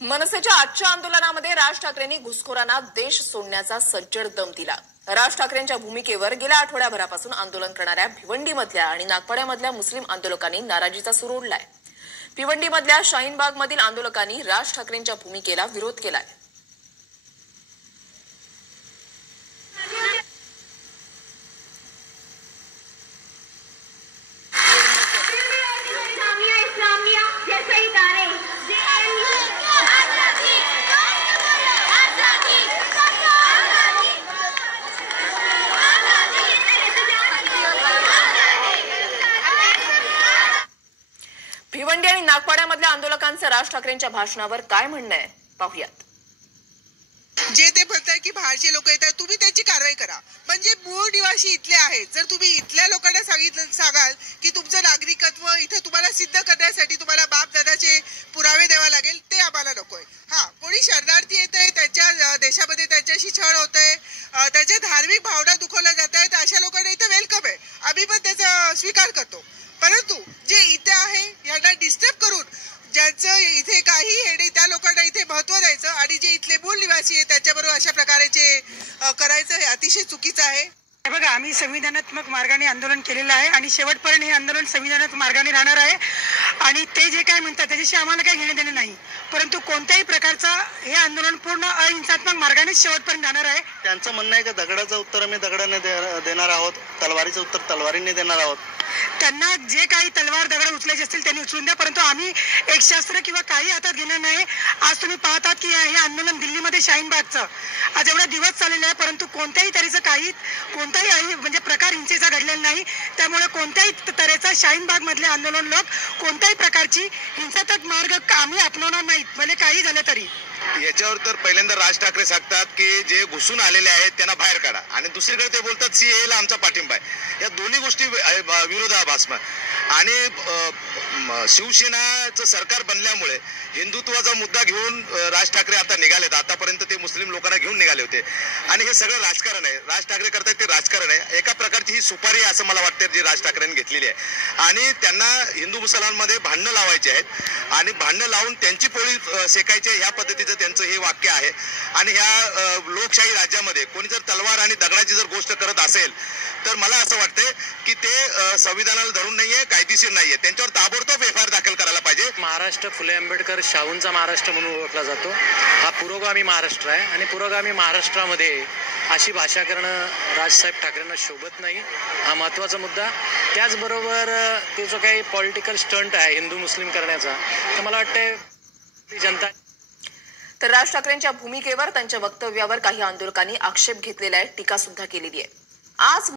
मनसेच्या आजच्या आंदोलनामध्ये राज ठाकरेंनी घुसखोरांना देश सोडण्याचा सज्जड दम दिला। राज ठाकरेंच्या भूमिकेवर गेल्या आठवड्याभरापासून आंदोलन करणाऱ्या भिवंडीमधल्या आणि नागपाड्यामधल्या मुस्लिम आंदोलकांनी नाराजीचा सूर ओढलाय। भिवंडीमधल्या शाहीनबागमधील आंदोलकांनी राज ठाकरेंच्या भूमिकेला विरोध केलाय। भिवंडी आणि नागपाड्यामधल्या आंदोलकांचं राज ठाकरेंच्या भाषणावर काय म्हणणं आहे पाहूयात। जे ते म्हणतात की बाहेरचे लोक येतात, तुम्ही त्यांची कारवाई करा। म्हणजे मूळ निवासी इथले आहेत, जर तुम्ही इथल्या लोकांना सांगाल की तुमचं नागरिकत्व इथे तुम्हाला सिद्ध करण्यासाठी तुम्हाला बाप दादाचे पुरावे द्यावा लागेल, ते आम्हाला नकोय। कोणी शरणार्थी येत आहे, त्यांच्या देशामध्ये त्यांच्याशी छळ होत आहे, त्यांच्या धार्मिक भावना दुखवल्या जात आहेत, अशा लोकांना इथे वेलकम आहे, आम्ही पण त्याचा स्वीकार करतो। परंतु जे इथे आहे यांना डिस्टर्ब करून ज्यांचं इथे काही हे नाही त्या लोकांना इथे महत्व द्यायचं आणि जे इथले मूळ निवासी आहे त्याच्याबरोबर अशा प्रकारे करायचं हे अतिशय चुकीचं आहे। बघा, आम्ही संविधानात्मक मार्गाने आंदोलन केलेलं आहे आणि शेवटपर्यंत हे आंदोलन संविधानात्मक मार्गाने राहणार आहे आणि ते जे काय म्हणतात त्याच्याशी आम्हाला काही घेणं देणं नाही, परंतु कोणत्याही प्रकारचा हे आंदोलन पूर्ण अहिंसात्मक मार्गाने शेवटपर्यंत राहणार आहे। त्यांचं म्हणणं आहे की दगडाचं उत्तर आम्ही दगडाने देणार आहोत, तलवारीचं उत्तर तलवारीने देणार आहोत। त्यांना जे काही तलवार दगड उचलायचे असतील त्यांनी उचलून द्या, परंतु आम्ही एक शस्त्र किंवा काही हातात घेणार नाही। आज तुम्ही पाहतात की हे आंदोलन दिल्लीमध्ये शाहीनबागचं आज एवढा दिवस चाललेला आहे, परंतु कोणत्याही तऱ्हेचं कोणताही म्हणजे प्रकार हिंसेचा घडलेला नाही। त्यामुळे कोणत्याही तऱ्हेचा शाहीनबाग मधले आंदोलन लोक कोणत्याही प्रकारची हिंसात्मक मार्ग आम्ही अपनावणार नाहीत, भले काही झालं तरी। याच्यावर तर पहिल्यांदा राज ठाकरे सांगतात की जे घुसून आलेले आहेत त्यांना बाहेर काढा आणि दुसरीकडे ते बोलतात सीएला आमचा पाठिंबा आहे। या दोन्ही गोष्टी विरोधाभास आणि शिवसेनाचं सरकार बनल्यामुळे हिंदुत्वाचा मुद्दा घेऊन राज ठाकरे आता निघालेत। आतापर्यंत ते मुस्लिम लोकांना घेऊन निघाले होते आणि हे सगळं राजकारण आहे, राज ठाकरे करतात ते राजकारण आहे। एका प्रकारची ही सुपारी असं मला वाटतं जी राज ठाकरेंनी घेतलेली आहे आणि त्यांना हिंदू मुसलमानमध्ये भांडणं लावायची आहेत आणि भांडणं लावून त्यांची पोळी शेकायची ह्या पद्धतीचं त्यांचं हे वाक्य आहे। आणि ह्या लोकशाही राज्यामध्ये कोणी जर तलवार आणि दगडाची जर गोष्ट करत असेल तर मला असं वाटतंय की ते संविधानाला धरून नाहीये, कायदेशीर नाहीये, त्यांच्यावर ताबडतोब एफआयआर दाखल करायला पाहिजे। महाराष्ट्र फुले आंबेडकर शाहूंचा महाराष्ट्र म्हणून ओळखला जातो। हा पुरोगामी महाराष्ट्र आहे आणि पुरोगामी महाराष्ट्रामध्ये अशी भाषा करणं राजसाहेब ठाकरेंना शोभत नाही, हा महत्त्वाचा मुद्दा। त्याचबरोबर ते जो काही पॉलिटिकल स्टंट आहे हिंदू मुस्लिम करण्याचा, तर मला वाटतं जनता। तर राज ठाकरेंच्या भूमिकेवर त्यांच्या वक्तव्यावर काही आंदोलकांनी आक्षेप घेतलेला आहे, टीका सुद्धा केलेली आहे। आज